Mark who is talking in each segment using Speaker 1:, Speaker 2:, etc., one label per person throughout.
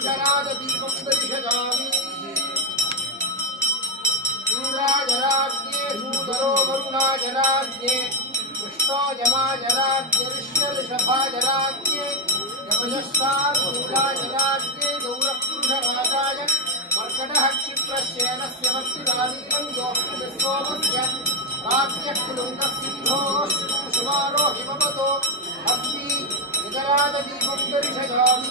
Speaker 1: पुरुषराजदीपं दर्शयामि सूराजराज्ञे सूदरो वरुणाजराज्ञे कृष्णो जमाजराज्ञे ऋष्यऋषभाजराज्ञे यमयश्वारूढाजराज्ञे गौरपुरुषराजाय मर्कटः क्षिप्रश्येनस्य मर्तिदानीयं दोष्टविश्वमस्य राज्ञः कुलुन्दसिंहोः शुमारो हिमवतो अस्मि निजराजदीपं दर्शयामि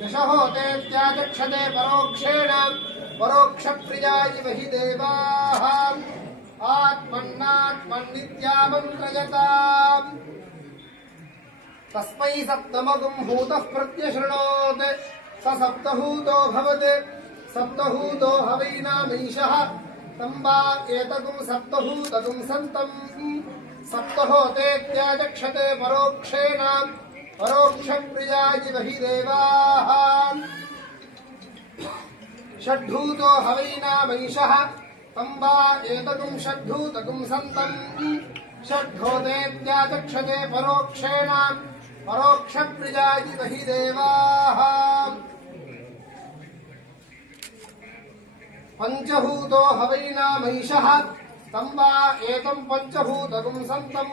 Speaker 1: दशहोतेत्याचक्षते परोक्षेण परोक्षप्रियायिव हि देवाः आत्मन्नात्मन्नित्यामन्त्रयताम् तस्मै सप्तमगुं भूतः प्रत्यशृणोत् स सप्तहूतो भवत् सप्तहूतो हवैनामीशः तं वा एतगुं सप्तहूतगुं सन्तम् सप्तहोतेत्याचक्षते परोक्षेण परोक्षप्रियायिव हि देवाः षड्भूतो हवैनामैषः तं वा एतगुं षड्भूतगुं सन्तम् षड्भूतेत्याचक्षते परोक्षेण परोक्षप्रियायिव हि देवाः पञ्चभूतो हवैनामैषः तं वा एतं पञ्चभूतगुं सन्तम्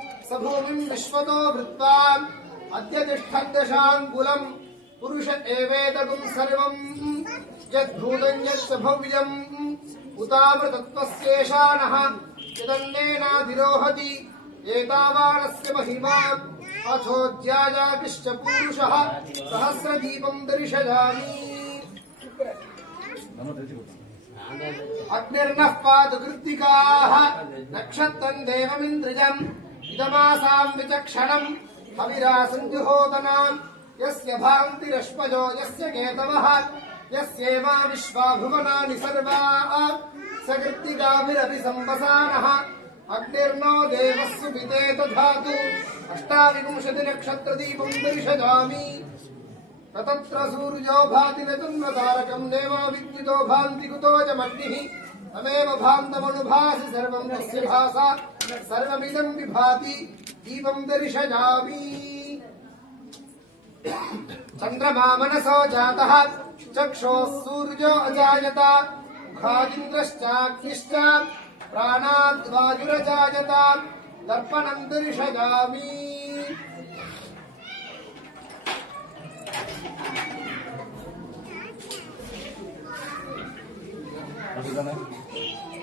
Speaker 1: स भूमिम् विश्वतो भृत्वा अद्य तिष्ठद्दशाङ्कुलम् पुरुष एवेदगुम् सर्वम्। यद्भूतम् यच्च भव्यम्। उतामृतत्वस्येषाणः यदन्नेनाधिरोहति। एतावानस्य महिमा। अथोज्यायातिश्च पूरुषः। सहस्रदीपम् दर्शयामि। अग्निर्नः पादकृत्तिकाः। नक्षत्रम् देवमिन्द्रियम्। విద్యమాసాం విచక్షణం హవిరాసంజుహోదనాం యస్య భాంతిరశ్మజో యస్య కేతవః యస్యేవా విశ్వాభువనాని సర్వా. సకృత్తిగాభిరపి సంవసానః అగ్నిర్నో దేవస్సు పితే దధాతు అష్టావింశతి నక్షత్ర దీపం దర్శజామి తత్ర సూర్యో భాతి నతున్న తారకం దేవా విద్యుతో భాంతి కుతో జమగ్నిః तमेव भान्तमनुभासि सर्वम् तस्य भासा सर्वमिदम् विभाति दीपम् दर्शयामि। मनसो जातः, चक्षोः सूर्यो अजायत प्राणाद्वायुरजायत दर्पणम् दर्शयामि।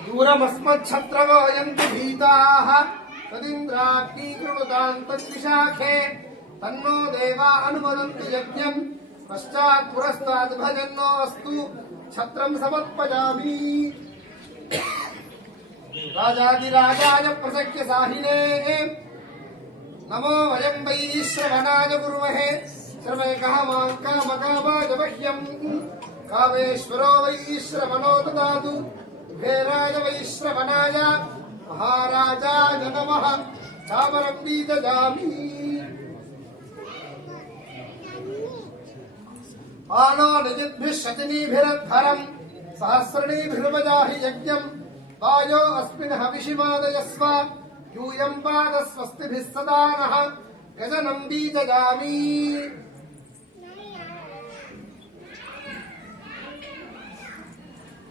Speaker 1: दूरमस्मच्छत्रवोऽयन्तु भीताः तदिन्द्राग्नीकृताम् तद्विशाखे तन्नो देवा अनुवदन्तु यज्ञम् पश्चात् पुरस्तात् भजन्नो अस्तु छत्रम् समर्पयामि राजाधिराजाय प्रसख्य साहिने नमो वयम् वै श्रवणाय कुर्महे सर्वे कामाम् कामकामाय मह्यम् कामेश्वरो वै श्रवणो ददातु कुबेराय वै श्रवणाय महाराजाय नमः चामरम् बीजजामि आनो निजिद्भिः शतिनीभिरद्धरम् सहस्रणीभिर्वजाहि यज्ञम् वायो अस्मिन् हविषिमादयस्व यूयम् पाद स्वस्तिभिः सदा नः गजनम् बीजयामि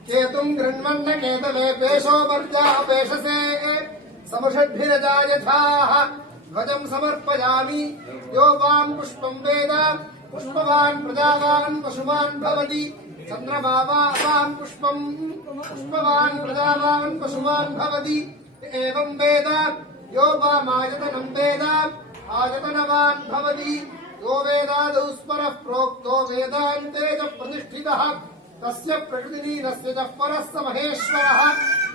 Speaker 1: केतुम् गृह्णन्न केतवे पेशो वर्जा पेशसे समुषद्भिरजायथाः ध्वजम् समर्पयामि। यो वाम् पुष्पम् वेद। पुष्पवान् प्रजावान् पशुमान् भवति। चन्द्रमा वाम् पुष्पम्। पुष्पवान् प्रजावान् पशुमान् भवति। एवम् वेद। यो वामायतनम् वेद। आयतनवान् भवति। यो वेदादौ स्मरः प्रोक्तो वेदान्ते च प्रतिष्ठितः तस्य प्रकृतिनी प्रकृतिनीरस्य च परस्य महेश्वरः।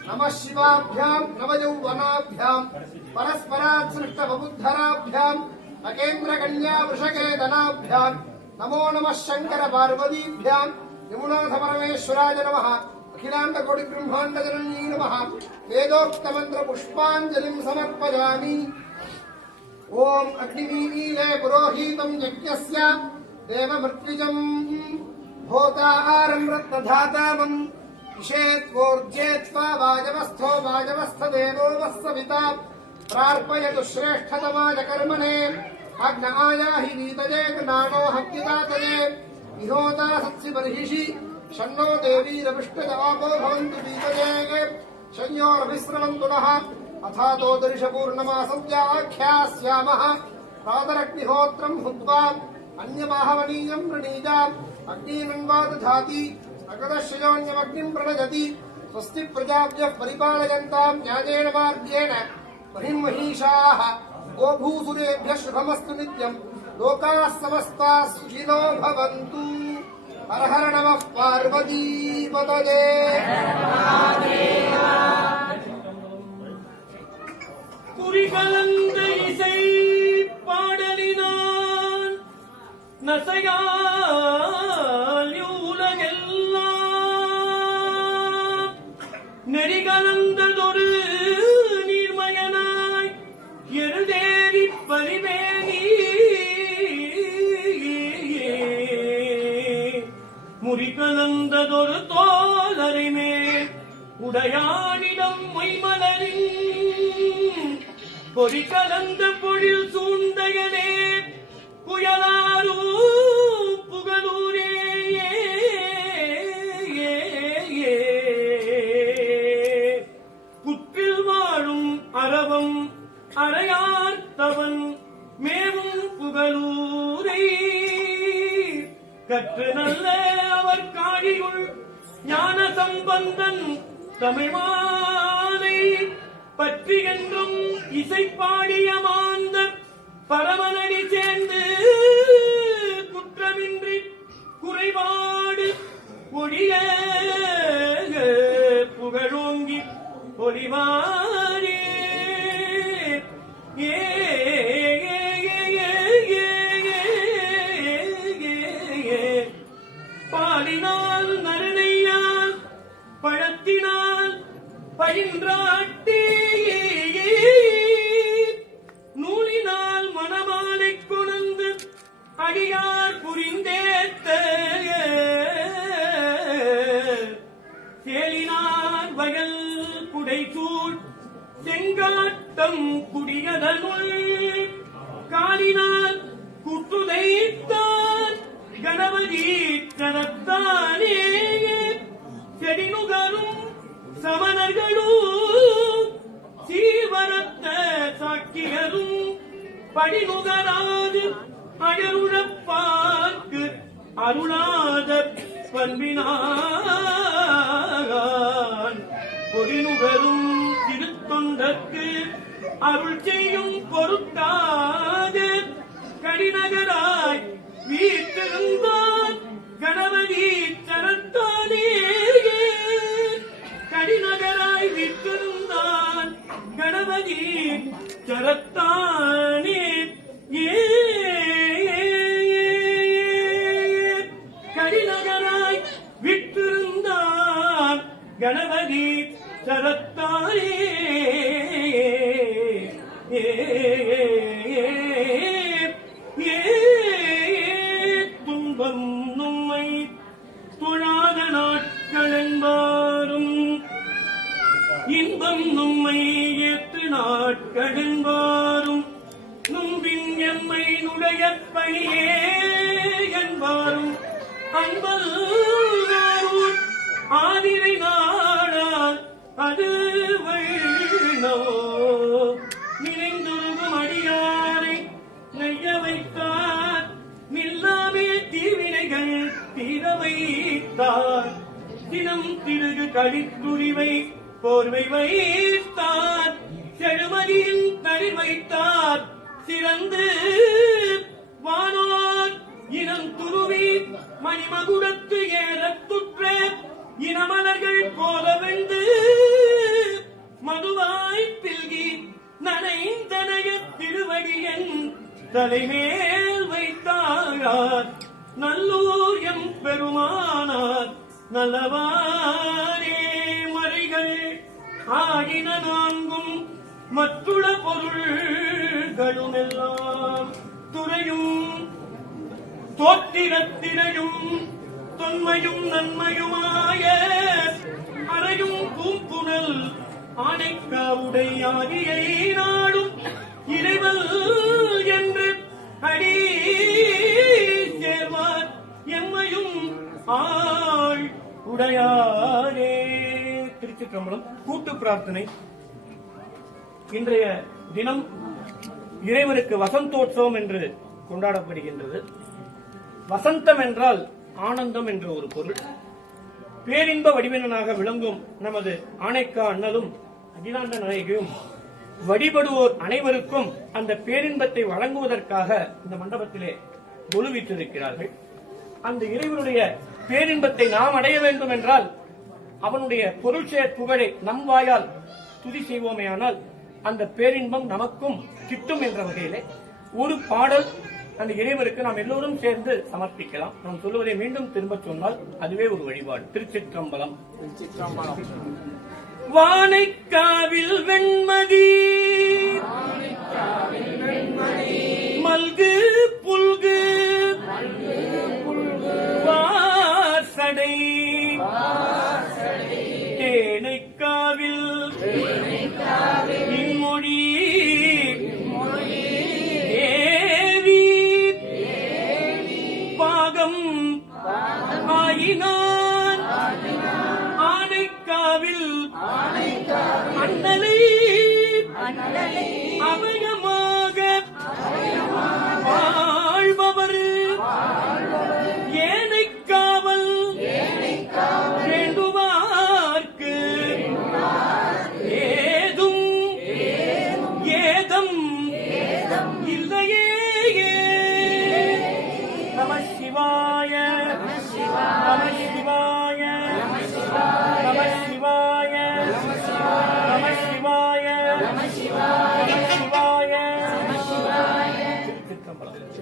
Speaker 1: नमः शिवाभ्याम्, नवयौवनाभ्याम् परस्परात् सृष्टबबुद्धराभ्याम् अकेन्द्रकन्या वृषकेदनाभ्याम् नमो नमः शङ्करपार्वतीभ्याम् निगुणाथपरमेश्वराय नमः। अखिलान्तकोटिब्रह्माण्डजनन्यै नमः। वेदोक्तमन्त्रपुष्पाञ्जलिम् समर्पयामि। ॐ अग्निमीले पुरोहितम् यज्ञस्य देवमृत्विजम् भूतारम् रत्नधातामम् इषेत्वोर्जेत्वा वाजवस्थो वाजवस्थदेवो वः सविता प्रार्पयतु श्रेष्ठतमाय कर्मणे अग्न आयाहि वीतये ज्ञानो हव्यदातये विहोता सत्सि बर्हिषि शन्नो देवीरविष्टजापो भवन्तु वीतये शय्योरभिस्रवन्तु नः अथातो दर्शपूर्णमासव्याख्यास्यामः प्रातरग्निहोत्रम् हुत्वा अन्यमाहवनीयम् प्रणीजाम् अग्नीनन्वा दधाति अकृतश्रयोन्यमग्निम् प्रणजति स्वस्ति प्रजाभ्यः परिपालयन्ताम् न्यायेन मार्गेण बहिर्महीषाः गोभूसुरेभ्यः शुभमस्तु नित्यम् लोकाः समस्ताः सुखिनो भवन्तु हर हर नमः पार्वतीपतये
Speaker 2: குறிகலந்த இசை பாடலினான் நசையால் உலகெல்லாம் நெறிகலந்ததொரு நீர்மயனாய் எழுதேறி பரிவேணி முறிகலந்ததொரு தோலரை மேல் உடையானிடம் மொய்மலரின். பொறி கலந்த பொழில் பாடிய மாந்தர் பரமனடி சேர்ந்து குற்றமின்றி குறைபாடு ஒழிய புகழோங்கி பொறிவாரே ஏ படிநுகராது அழருழப்பார்க்கு அருளாத பண்பினான் பொறிநுகரும் திருத்தொண்டற்கு அருள் செய்யும் பொருட்டாத. கடிநகராய் வீட்டிருந்தான் கணபதி சரத்தானே கடிநகராய் வீட்டிருந்தான் கணபதி சரத்தான் நம் நம்மை ஏற்று நாட்கடன்பாரும் நும்பின் எம்மை நுழைய பணியே என்பாரும். அன்பல் ஆதிரை நாடார் அது வழினோ நினைந்துருகும் அடியாரை நெய்ய வைத்தார் மில்லாமே தீவினைகள் தீர வைத்தார் தினம் திருகு கழித்துரிவை போர்வை வைத்தார் செழுமதியில் தளிர் வைத்தார் சிறந்து வானோர். இனம் துருவி மணிமகுடத்து ஏறத்துற்ற இனமலர்கள் போல வெந்து மதுவாய் பில்கி நனைந்தனைய திருவடியன் தலைமேல் வைத்தார் நல்லூர் எம் பெருமானார் நல்லவாரே ஆயின நான்கும் மற்றுள்ள பொருள்களும் எல்லாம் துறையும் தோற்றிரத்திரையும் தொன்மையும் நன்மையுமாய அறையும் பூம்புணல் ஆனைக்காவுடை ஆகியை நாடும் இறைவல் என்று அடி சேர்வார். எம்மையும் ஆள் உடையாரே. திருச்சிற்றம்பலம் கூட்டு பிரார்த்தனை. இன்றைய தினம் இறைவனுக்கு வசந்தோற்சவம் என்று கொண்டாடப்படுகின்றது. வசந்தம் என்றால் ஆனந்தம் என்ற ஒரு பொருள். பேரின்ப வடிவினனாக விளங்கும் நமது ஆனைக்கா அண்ணலும் அகிலாண்ட நாயகியும் வழிபடுவோர் அனைவருக்கும் அந்த பேரின்பத்தை வழங்குவதற்காக இந்த மண்டபத்திலே ஒழுவித்திருக்கிறார்கள் அந்த இறைவனுடைய பேரின்பத்தை நாம் அடைய வேண்டும் என்றால் அவனுடைய பொருள் செயற் புகழை நம் வாயால் துதி செய்வோமேயானால் அந்த பேரின்பம் நமக்கும் கிட்டும் என்ற வகையிலே ஒரு பாடல் அந்த இறைவருக்கு நாம் எல்லோரும் சேர்ந்து சமர்ப்பிக்கலாம். நாம் சொல்லுவதை மீண்டும் திரும்ப சொன்னால் அதுவே ஒரு வழிபாடு. திருச்சிற்றம்பலம். வானைக்காவில் வெண்மதி. மல்கு புல்கு. compartir.